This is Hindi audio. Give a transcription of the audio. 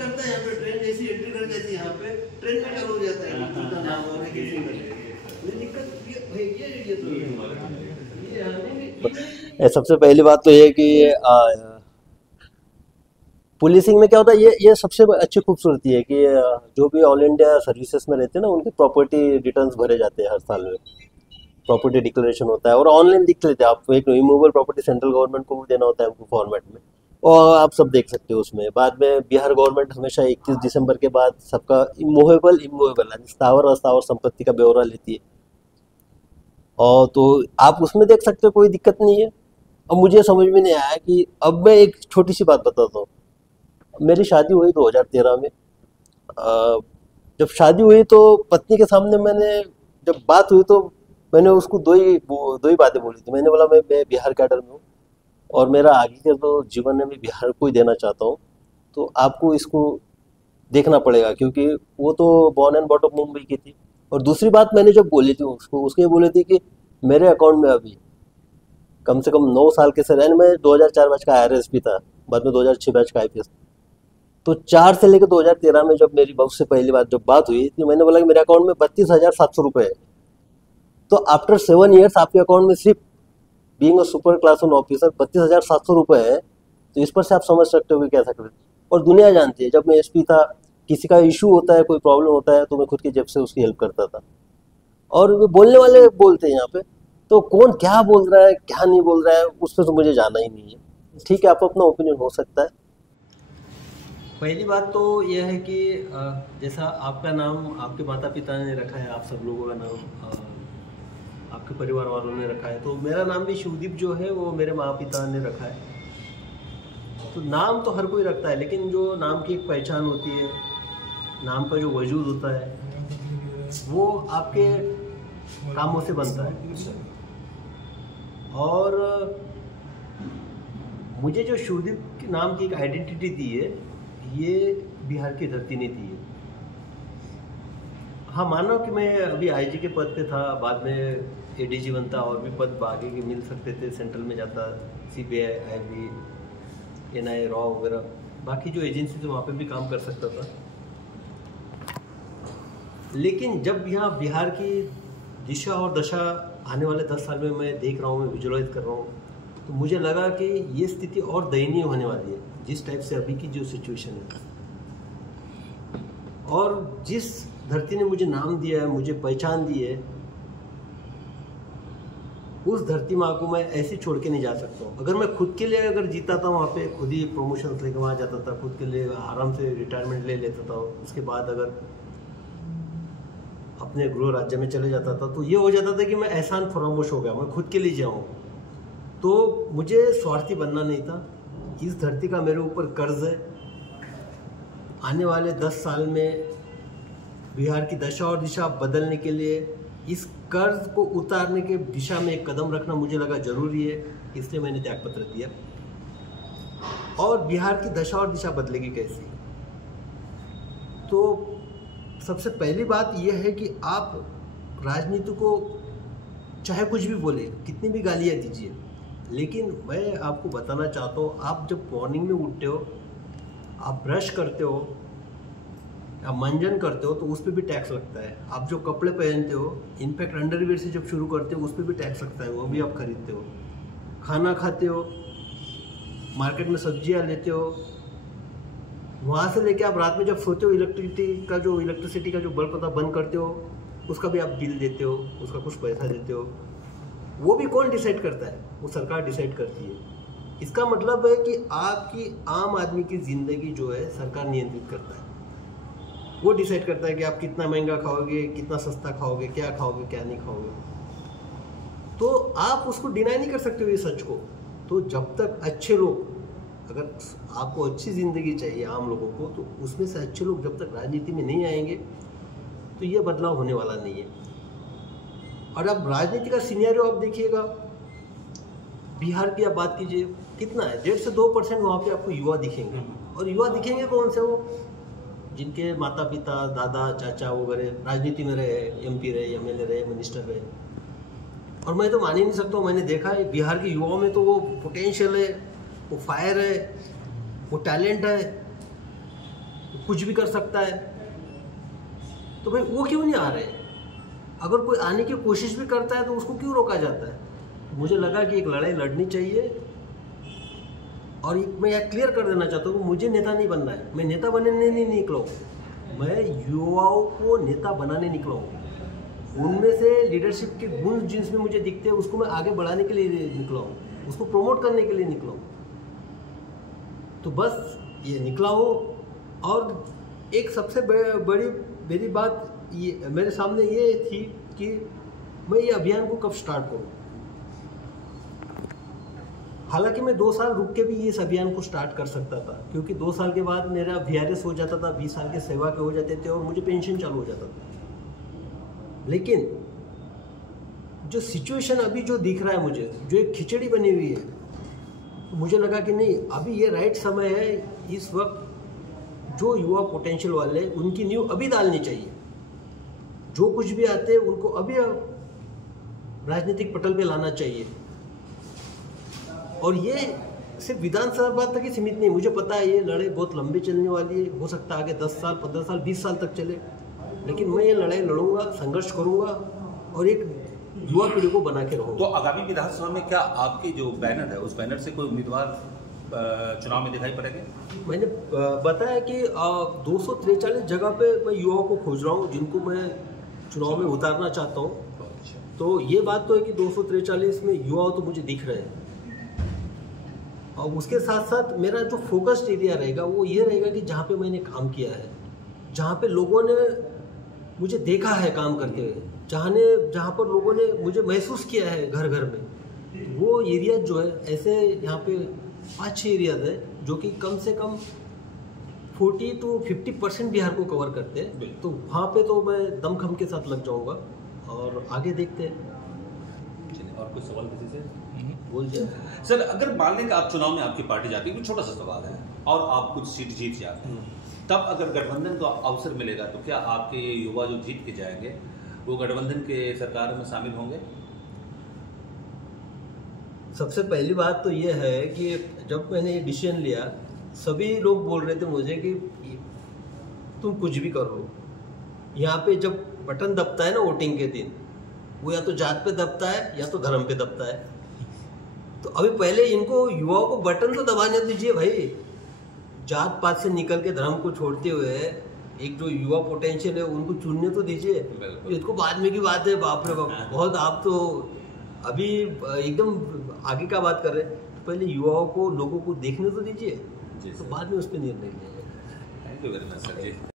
करता है यहाँ पे, ट्रेन जैसी एंट्री कर जाती है यहाँ पे, ट्रेन में चालू हो जाता है उनका नाम और किसी का दिक्कत ये सबसे पहली बात तो ये कि पुलिसिंग में क्या होता है, ये सबसे अच्छी खूबसूरती है कि जो भी ऑल इंडिया सर्विसेज में रहते हैं ना, उनकी प्रॉपर्टी रिटर्न्स भरे जाते हैं हर साल में, प्रॉपर्टी डिक्लेरेशन होता है और ऑनलाइन दिख लेते हैं आपको। एक इमूवेबल प्रॉपर्टी सेंट्रल गवर्नमेंट को देना होता है हमको फॉर्मेट में, और आप सब देख सकते हो उसमें। बाद में बिहार गवर्नमेंट हमेशा 31 दिसंबर के बाद सबका इमूवेबल स्थावर अस्थावर संपत्ति का ब्यौरा लेती है, और तो आप उसमें देख सकते हो, कोई दिक्कत नहीं है। अब मुझे समझ में नहीं आया कि अब मैं एक छोटी सी बात बताता हूँ। मेरी शादी हुई 2013 में। जब शादी हुई तो पत्नी के सामने मैंने, जब बात हुई तो मैंने उसको दो ही बातें बोली थी। मैंने बोला मैं बिहार कैडर में हूँ और मेरा आगे के तो जीवन में मैं बिहार को ही देना चाहता हूँ, तो आपको इसको देखना पड़ेगा, क्योंकि वो तो born and bought up Mumbai की थी। और दूसरी बात मैंने जब बोली थी उसको, उसने बोली थी कि मेरे अकाउंट में अभी कम से कम 9 साल के सर, मैं 2004 बैच का IRS भी था, बाद में 2006 बैच का IPS। तो 4 से लेकर 2013 में जब मेरी बहू से पहली बार जब बात हुई तो मैंने बोला कि मेरे अकाउंट में 32,700 रुपये है। तो आफ्टर 7 ईयर्स आपके अकाउंट में सिर्फ being a super class 1 officer 32,700 रुपये है, तो इस पर से आप समझ सकते हो कि क्या सकते। और दुनिया जानती है, जब मैं SP था, किसी का इशू होता है, कोई प्रॉब्लम होता है, तो मैं खुद की जेब से उसकी हेल्प करता था। और वो बोलने वाले बोलते हैं यहाँ पे, तो कौन क्या बोल रहा है क्या नहीं बोल रहा है उस पर तो मुझे जाना ही नहीं है। ठीक है, आप अपना ओपिनियन हो सकता है। पहली बात तो यह है कि जैसा आपका नाम आपके माता पिता ने रखा है, आप सब लोगों का नाम आपके परिवार वालों ने रखा है, तो मेरा नाम भी शिवदीप जो है वो मेरे माता पिता ने रखा है। तो नाम तो हर कोई रखता है, लेकिन जो नाम की एक पहचान होती है, नाम का जो वजूद होता है, वो आपके कामों से बनता है। और मुझे जो शिवदीप नाम की एक आइडेंटिटी दी है, ये बिहार की धरती ने दी है। हाँ, मानो कि मैं अभी IG के पद पे था, बाद में ADG बनता, और भी पद आगे के मिल सकते थे, सेंट्रल में जाता, CBI, IB, NIA, रॉ वगैरह, बाकी जो एजेंसी थे वहाँ पे भी काम कर सकता था। लेकिन जब यहाँ बिहार की दिशा और दशा आने वाले 10 साल में मैं देख रहा हूँ, मैं विजुअलाइज कर रहा हूँ, तो मुझे लगा कि ये स्थिति और दयनीय होने वाली है, जिस टाइप से अभी की जो सिचुएशन है। और जिस धरती ने मुझे नाम दिया है, मुझे पहचान दी है, उस धरती माँ को मैं ऐसे छोड़ के नहीं जा सकता हूँ। अगर मैं खुद के लिए अगर जीता था वहाँ पे, खुद ही प्रमोशन लेकर वहाँ जाता था, खुद के लिए आराम से रिटायरमेंट ले लेता था, उसके बाद अगर अपने गृह राज्य में चले जाता था, तो ये हो जाता था कि मैं एहसान फरामोश हो गया, मैं खुद के लिए जाऊँ। तो मुझे स्वार्थी बनना नहीं था। इस धरती का मेरे ऊपर कर्ज है। आने वाले 10 साल में बिहार की दशा और दिशा बदलने के लिए इस कर्ज को उतारने के दिशा में एक कदम रखना मुझे लगा जरूरी है, इसलिए मैंने त्यागपत्र दिया। और बिहार की दशा और दिशा बदलेगी कैसे? तो सबसे पहली बात यह है कि आप राजनीति को चाहे कुछ भी बोले, कितनी भी गालियाँ दीजिए, लेकिन मैं आपको बताना चाहता हूँ, आप जब मॉर्निंग में उठते हो, आप ब्रश करते हो या मंजन करते हो, तो उस पर भी टैक्स लगता है। आप जो कपड़े पहनते हो, इनफैक्ट अंडरवियर से जब शुरू करते हो, उस पर भी टैक्स लगता है, वो भी आप खरीदते हो। खाना खाते हो, मार्केट में सब्जियां लेते हो, वहाँ से लेके आप रात में जब सोते हो, इलेक्ट्रिसिटी का जो बल्ब होता बंद करते हो, उसका भी आप बिल देते हो, उसका कुछ पैसा देते हो। वो भी कौन डिसाइड करता है? वो सरकार डिसाइड करती है। इसका मतलब है कि आपकी आम आदमी की ज़िंदगी जो है सरकार नियंत्रित करता है। वो डिसाइड करता है कि आप कितना महंगा खाओगे, कितना सस्ता खाओगे, क्या खाओगे, क्या नहीं खाओगे। तो आप उसको डिनाई नहीं कर सकते हो ये सच को। तो जब तक अच्छे लोग, अगर आपको अच्छी ज़िंदगी चाहिए आम लोगों को, तो उसमें से अच्छे लोग जब तक राजनीति में नहीं आएंगे, तो ये बदलाव होने वाला नहीं है। और अब राजनीति का सिनेरियो आप देखिएगा, बिहार की आप बात कीजिए, कितना है, 1.5 से 2% वहाँ पे आपको युवा दिखेंगे। और युवा दिखेंगे कौन से? वो जिनके माता पिता, दादा, चाचा वगैरह राजनीति में रहे, MP रहे, MLA रहे, मिनिस्टर रहे। और मैं तो मान ही नहीं सकता हूँ, मैंने देखा है बिहार के युवाओं में तो वो पोटेंशियल है, वो फायर है, वो टैलेंट है, कुछ भी कर सकता है, तो भाई वो क्यों नहीं आ रहे? अगर कोई आने की कोशिश भी करता है तो उसको क्यों रोका जाता है? मुझे लगा कि एक लड़ाई लड़नी चाहिए। और मैं यह क्लियर कर देना चाहता हूँ, मुझे नेता नहीं बनना है, मैं नेता बनने नहीं निकला हूँ, मैं युवाओं को नेता बनाने निकला हूँ। उनमें से लीडरशिप के गुण जिसमें मुझे दिखते हैं उसको मैं आगे बढ़ाने के लिए निकला हूँ, उसको प्रमोट करने के लिए निकला हूँ। तो बस ये निकला हूँ। और एक सबसे बड़ी मेरी बात ये मेरे सामने ये थी कि मैं ये अभियान को कब स्टार्ट करूँ। हालांकि मैं 2 साल रुक के भी इस अभियान को स्टार्ट कर सकता था, क्योंकि 2 साल के बाद मेरा VRS हो जाता था, 20 साल के सेवा के हो जाते थे और मुझे पेंशन चालू हो जाता था। लेकिन जो सिचुएशन अभी जो दिख रहा है मुझे, जो एक खिचड़ी बनी हुई है, तो मुझे लगा कि नहीं, अभी ये राइट समय है। इस वक्त जो युवा पोटेंशियल वाले उनकी नींव अभी डालनी चाहिए। जो कुछ भी आते हैं उनको अभी राजनीतिक पटल पे लाना चाहिए। और ये सिर्फ विधानसभा तक ही सीमित नहीं, मुझे पता है ये लड़ाई बहुत लंबी चलने वाली है, हो सकता है आगे 10 साल 15 साल 20 साल तक चले, लेकिन मैं ये लड़ाई लड़ूंगा, संघर्ष करूंगा और एक युवा पीढ़ी को बना के रहूंगा। तो आगामी विधानसभा में क्या आपकी जो बैनर है उस बैनर से कोई उम्मीदवार चुनाव में दिखाई पड़ेंगे? मैंने बताया कि 243 जगह पे मैं युवाओं को खोज रहा हूँ जिनको मैं चुनाव में उतारना चाहता हूँ। तो ये बात तो है कि 243 में युवा तो मुझे दिख रहे हैं। और उसके साथ साथ मेरा जो फोकस्ड एरिया रहेगा वो ये रहेगा कि जहाँ पे मैंने काम किया है, जहाँ पे लोगों ने मुझे देखा है काम करते हुए, जहाँ पर लोगों ने मुझे महसूस किया है घर घर में, वो एरिया जो है, ऐसे यहाँ पे 5-6 एरियाज है जो कि कम से कम 40 to 50% बिहार को कवर करते हैं। तो वहाँ पे तो मैं दमखम के साथ लग जाऊँगा और आगे देखते हैं। और कुछ सवाल किसी से बोल जाए सर, अगर मान लें कि आप चुनाव में आपकी पार्टी जाती है, कुछ छोटा सा सवाल है, और आप कुछ सीट जीत जाते हैं, तब अगर गठबंधन को अवसर मिलेगा तो क्या आपके युवा जो जीत के जाएंगे वो गठबंधन के सरकार में शामिल होंगे? सबसे पहली बात तो ये है कि जब मैंने ये डिसीजन लिया, सभी लोग बोल रहे थे मुझे कि तुम कुछ भी कर लो। यहाँ पे जब बटन दबता है ना वोटिंग के दिन, वो या तो जात पे दबता है या तो धर्म पे दबता है। तो अभी पहले इनको युवाओं को बटन तो दबाने दीजिए भाई, जात पात से निकल के धर्म को छोड़ते हुए एक जो युवा पोटेंशियल है उनको चुनने तो दीजिए। इसको बाद में की बात है, बाप रे बाप, बहुत आप तो अभी एकदम आगे का बात कर रहे हैं। तो पहले युवाओं को, लोगों को देखने तो दीजिए, तो बाद में उस पर निर्णय लिया जाए। Thank you very much sir ji.